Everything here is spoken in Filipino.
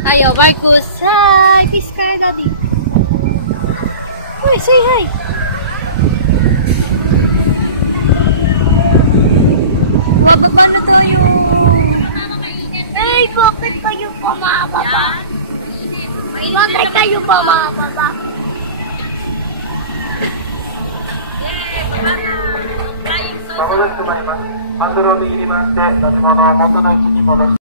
Ayo, Marcus. Hi! Peace ka, Daddy. Uy, say hi. Bababa na tayo. Hey, bakit kayo pumababa? Bakit kayo pumababa?まもなく止まります。ハンドルを握りまして、乗り物を元の位置に戻して